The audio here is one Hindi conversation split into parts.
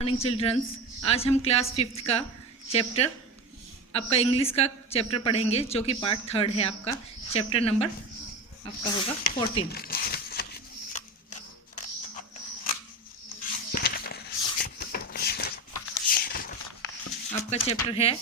Morning children's. आज हम क्लास 5th का चैप्टर आपका इंग्लिश का चैप्टर पढ़ेंगे, जो कि पार्ट 3 है। आपका चैप्टर नंबर आपका होगा 14। आपका चैप्टर है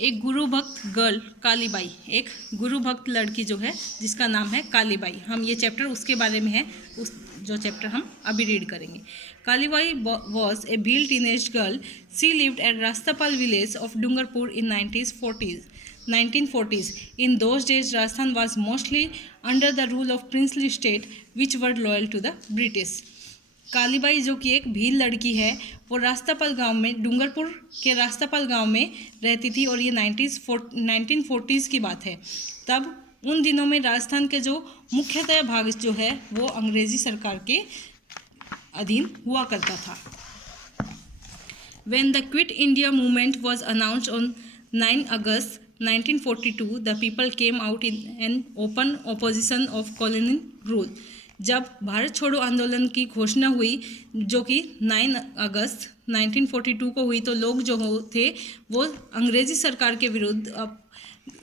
एक गुरु भक्त गर्ल कालीबाई, एक गुरु भक्त लड़की जो है जिसका नाम है कालीबाई। हम ये चैप्टर उसके बारे में है, उस जो चैप्टर हम अभी रीड करेंगे। Kalibai was a Bhil teenage girl. She lived at Rastapal village of Dungarpur in 1940s. In those days, Rajasthan was mostly under the rule of princely state, which were loyal to the British. Kalibai जो कि एक भील लड़की है, वो रास्तापाल गांव में, डूंगरपुर के रास्तापाल गांव में रहती थी और ये 1940s की बात है। तब उन दिनों में राजस्थान के जो मुख्यतः भाग जो है वो अंग्रेजी सरकार के अधीन हुआ करता था। When the Quit India movement was announced on 9 August 1942, the people came out in an open opposition of colonial rule. जब भारत छोड़ो आंदोलन की घोषणा हुई, जो कि 9 अगस्त 1942 को हुई, तो लोग जो थे वो अंग्रेजी सरकार के विरुद्ध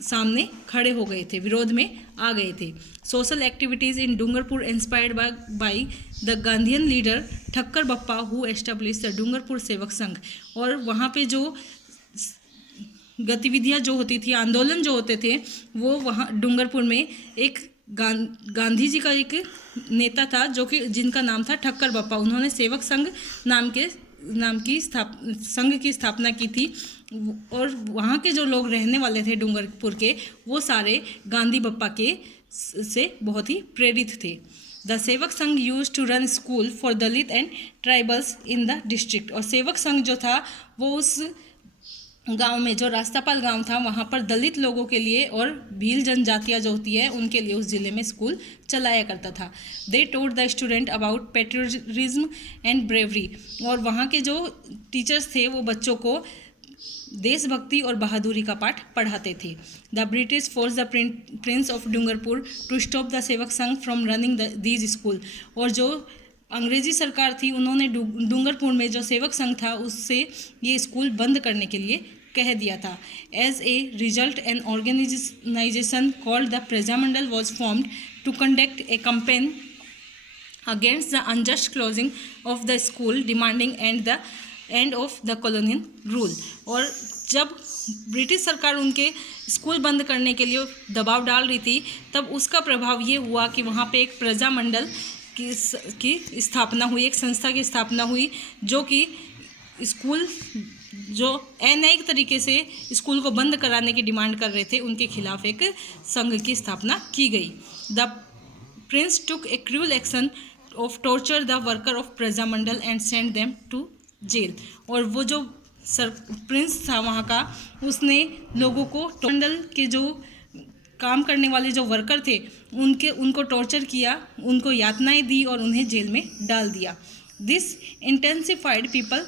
सामने खड़े हो गए थे, विरोध में आ गए थे। Social activities in Dungarpur inspired by the Gandhian leader Thakkar Bappa who establish the Dungarpur Sevak Sangh. और वहाँ पे जो गतिविधियाँ जो होती थी, आंदोलन जो होते थे, वो वहाँ डूंगरपुर में एक गांधी जी का एक नेता था जो कि जिनका नाम था ठक्कर बप्पा। उन्होंने सेवक संघ संघ की स्थापना की थी और वहाँ के जो लोग रहने वाले थे डूंगरपुर के, वो सारे गांधी बप्पा के से बहुत ही प्रेरित थे। The Sevak Sangh use to run school for Dalit and tribals in the district. और सेवक संघ जो था वो उस गांव में, जो रास्तापाल गांव था, वहाँ पर दलित लोगों के लिए और भील जनजातियाँ जो होती है उनके लिए उस ज़िले में स्कूल चलाया करता था। They taught the student about patriotism and bravery. और वहाँ के जो टीचर्स थे वो बच्चों को देशभक्ति और बहादुरी का पाठ पढ़ाते थे। The British force the prince of Dungarpur to stop the Sevak Sangh from running these school. और जो अंग्रेजी सरकार थी, उन्होंने डूंगरपुर में जो सेवक संघ था उससे ये स्कूल बंद करने के लिए कह दिया था। As a result an organization called the Prajamandal was formed to conduct a campaign against the unjust closing of the school, demanding end of the colonial rule. और जब ब्रिटिश सरकार उनके स्कूल बंद करने के लिए दबाव डाल रही थी, तब उसका प्रभाव ये हुआ कि वहाँ पे एक प्रजामंडल की स्थापना हुई, एक संस्था की स्थापना हुई, जो कि स्कूल जो अनैतिक तरीके से स्कूल को बंद कराने की डिमांड कर रहे थे, उनके खिलाफ एक संघ की स्थापना की गई। The prince took a cruel action of torture the worker of Prajamandal and send them to jail. और वो जो प्रिंस था वहाँ का, उसने लोगों को मंडल के जो काम करने वाले जो वर्कर थे उनको टॉर्चर किया, उनको यातनाएं दी और उन्हें जेल में डाल दिया। This intensified people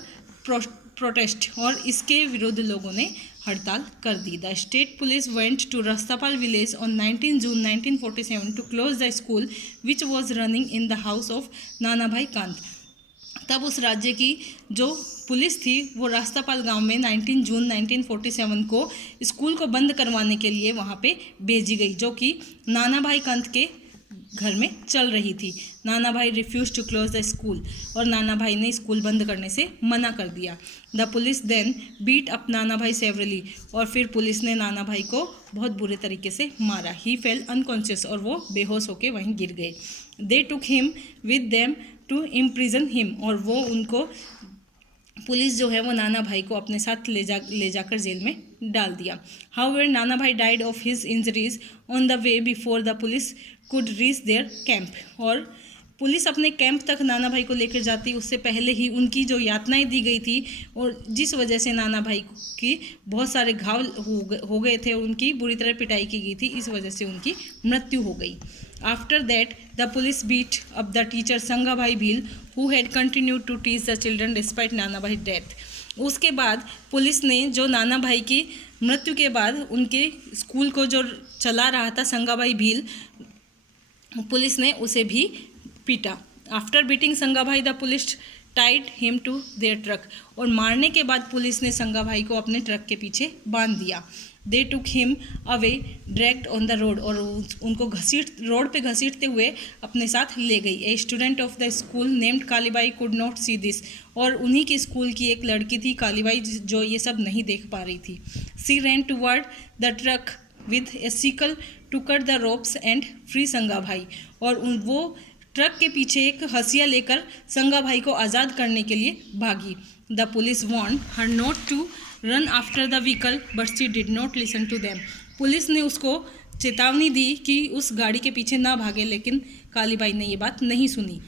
protest. और इसके विरुद्ध लोगों ने हड़ताल कर दी। The state police went to Rastapal village on 19 June 1947 to close the school which was running in the house of Nanabhai Kant. तब उस राज्य की जो पुलिस थी वो रास्तापाल गांव में 19 जून 1947 को स्कूल को बंद करवाने के लिए वहाँ पे भेजी गई, जो कि नानाभाई कांत के घर में चल रही थी। Nanabhai refuse to close the school. और नानाभाई ने स्कूल बंद करने से मना कर दिया। The police then beat up Nanabhai severely. और फिर पुलिस ने नानाभाई को बहुत बुरे तरीके से मारा। He fell unconscious. और वो बेहोश होकर वहीं गिर गए। They took him with them to imprison him. और वो उनको पुलिस जो है वो नाना भाई को अपने साथ ले जाकर जेल में डाल दिया। However Nana Bhai died of his injuries on the way before the police could reach their camp. और पुलिस अपने कैंप तक नाना भाई को लेकर जाती उससे पहले ही उनकी जो यातनाएं दी गई थी, और जिस वजह से नाना भाई की बहुत सारे घाव हो गए थे, उनकी बुरी तरह पिटाई की गई थी, इस वजह से उनकी मृत्यु हो गई। After that the police beat up the teacher Sangabhai Bhil who had continued to teach the children despite Nanabhai death. उसके बाद पुलिस ने जो नाना भाई की मृत्यु के बाद उनके स्कूल को जो चला रहा था संगाभाई भील, पुलिस ने उसे भी पीटा। After beating Sangabhai, the police tied him to their truck, और मारने के बाद पुलिस ने संगा भाई को अपने ट्रक के पीछे बांध दिया। They took him away dragged on the road, और उनको रोड पे घसीटते हुए अपने साथ ले गई। A student of the school named Kalibai could not see this, और उन्हीं की स्कूल की एक लड़की थी कालीबाई जो ये सब नहीं देख पा रही थी। She ran toward the truck with a sickle to cut the ropes and free Sangabhai, और वो ट्रक के पीछे एक हसिया लेकर संगा भाई को आज़ाद करने के लिए भागी। The police warned her not to run after the vehicle but she did not listen to them, police ने उसको चेतावनी दी कि उस गाड़ी के पीछे ना भागे, लेकिन कालीबाई ने ये बात नहीं सुनी।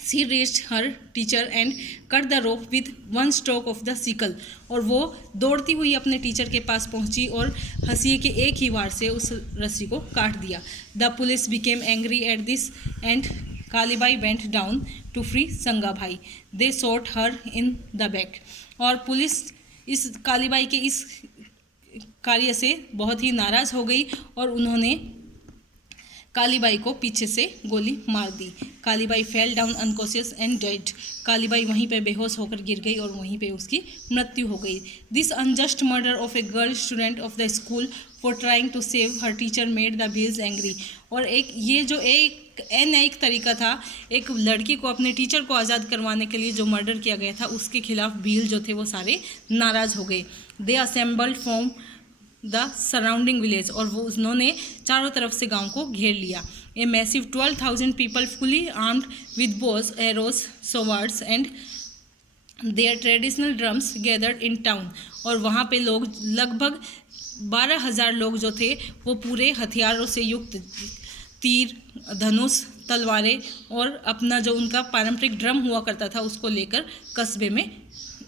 She reached her teacher and cut the rope with one stroke of the sickle, और वो दौड़ती हुई अपने टीचर के पास पहुंची और हंसिए के एक ही वार से उस रस्सी को काट दिया। The police became angry at this and Kalibai went down to free Sangabhai, they shot her in the back, और पुलिस इस कालीबाई के इस कार्य से बहुत ही नाराज़ हो गई और उन्होंने कालीबाई को पीछे से गोली मार दी। Kalibai fell down unconscious and dead, Kalibai वहीं पे बेहोश होकर गिर गई और वहीं पे उसकी मृत्यु हो गई। This unjust murder of a girl student of the school for trying to save her teacher made the Bhils angry, और ये जो एक अन्यायिक तरीका था एक लड़की को अपने टीचर को आज़ाद करवाने के लिए जो मर्डर किया गया था, उसके खिलाफ भील जो थे वो सारे नाराज़ हो गए। They assembled from the surrounding village, और वो उन्होंने चारों तरफ से गांव को घेर लिया। A massive 12,000 people fully armed with bows arrows swords and their traditional drums gathered in town, और वहाँ पे लोग लगभग 12,000 लोग जो थे वो पूरे हथियारों से युक्त तीर, धनुष, तलवारें और अपना जो उनका पारंपरिक ड्रम हुआ करता था उसको लेकर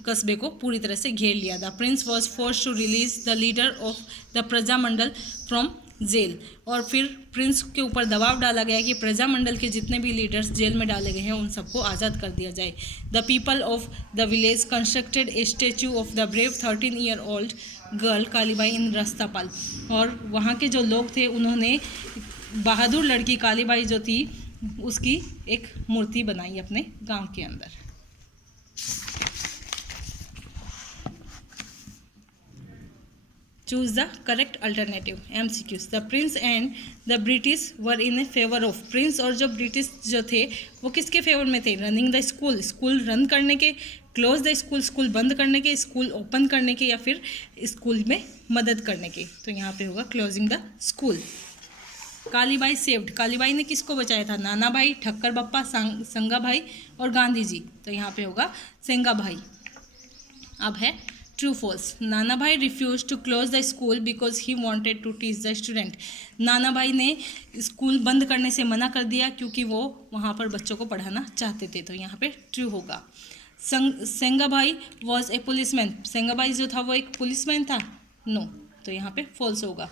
कस्बे को पूरी तरह से घेर लिया। The prince was force to release the leader of the Prajamandal from jail, और फिर प्रिंस के ऊपर दबाव डाला गया कि प्रजामंडल के जितने भी लीडर्स जेल में डाले गए हैं उन सबको आज़ाद कर दिया जाए। The people of the village constructed a statue of the brave 13-year-old girl Kalibai in Rastapal, और वहाँ के जो लोग थे उन्होंने बहादुर लड़की कालीबाई जो थी उसकी एक मूर्ति बनाई अपने गांव के अंदर। Choose the correct alternative. MCQs. The prince and the British were in favor of. Prince और जो ब्रिटिश जो थे वो किसके फेवर में थे? Running the school, school run करने के, क्लोज द स्कूल, स्कूल बंद करने के, स्कूल ओपन करने के, या फिर स्कूल में मदद करने के। तो यहाँ पे होगा closing the school. Kalibai saved, Kalibai ने किसको बचाया था? नाना भाई, ठक्कर बप्पा, संगा भाई और गांधी जी। तो यहाँ पे होगा सेंगा भाई। अब है true false. Nana Bhai refuse to close the school because he wanted to teach the student, Nana Bhai ने स्कूल बंद करने से मना कर दिया क्योंकि वो वहाँ पर बच्चों को पढ़ाना चाहते थे। तो यहाँ पे ट्रू होगा। सेंगा भाई वॉज ए पुलिसमैन, सेंगा भाई जो था वो एक पुलिसमैन था? नो, तो यहाँ पे फॉल्स होगा।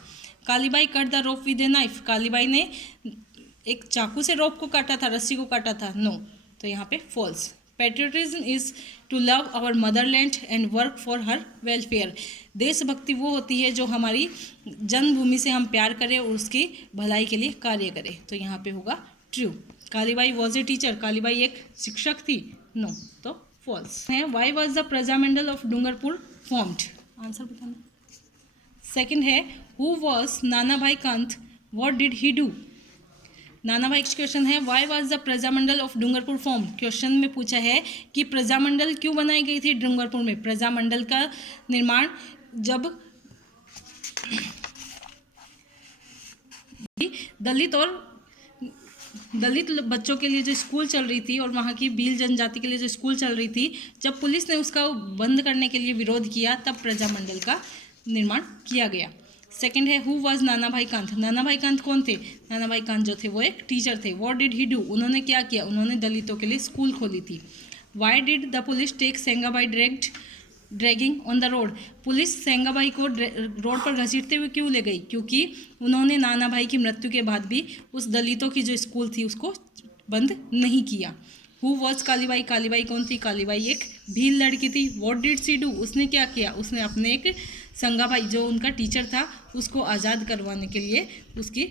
Kalibai cut the rope with a knife, Kalibai ने एक चाकू से रोप को काटा था, रस्सी को काटा था? नो, तो यहाँ पे false. Patriotism is to love our motherland and work for her welfare, देशभक्ति वो होती है जो हमारी जन्मभूमि से हम प्यार करें और उसकी भलाई के लिए कार्य करें। तो यहाँ पे होगा true. Kalibai was a teacher, Kalibai एक शिक्षक थी? नो, तो फॉल्स है। Why was the Prajamandal of Dungarpur formed? Answer बताना। सेकेंड है हु वॉज नाना भाई Kant, what did he do? नाना भाई क्वेश्चन है why was the Prajamandal of Dungarpur form, question में पूछा है कि प्रजामंडल क्यों बनाई गई थी डूंगरपुर में। प्रजामंडल का निर्माण जब दलित बच्चों के लिए जो स्कूल चल रही थी और वहाँ की भील जनजाति के लिए जो स्कूल चल रही थी, जब पुलिस ने उसका बंद करने के लिए विरोध किया तब प्रजामंडल का निर्माण किया गया। सेकंड है हु वाज नाना भाई कांत, नाना भाई कांत कौन थे? नाना भाई कांत जो थे वो एक टीचर थे। व्हाट डिड ही डू, उन्होंने क्या किया? उन्होंने दलितों के लिए स्कूल खोली थी। Why did the police take Sengabai dragging on the road, police Sengabai को रोड पर घसीटते हुए क्यों ले गई? क्योंकि उन्होंने नाना भाई की मृत्यु के बाद भी उस दलितों की जो स्कूल थी उसको बंद नहीं किया। हु वॉज कालीबाई, कालीबाई कौन थी? कालीबाई एक भील लड़की थी। व्हाट डिड सी डू, उसने क्या किया? उसने अपने एक संगाबाई जो उनका टीचर था उसको आज़ाद करवाने के लिए उसकी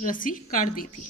रस्सी काट दी थी।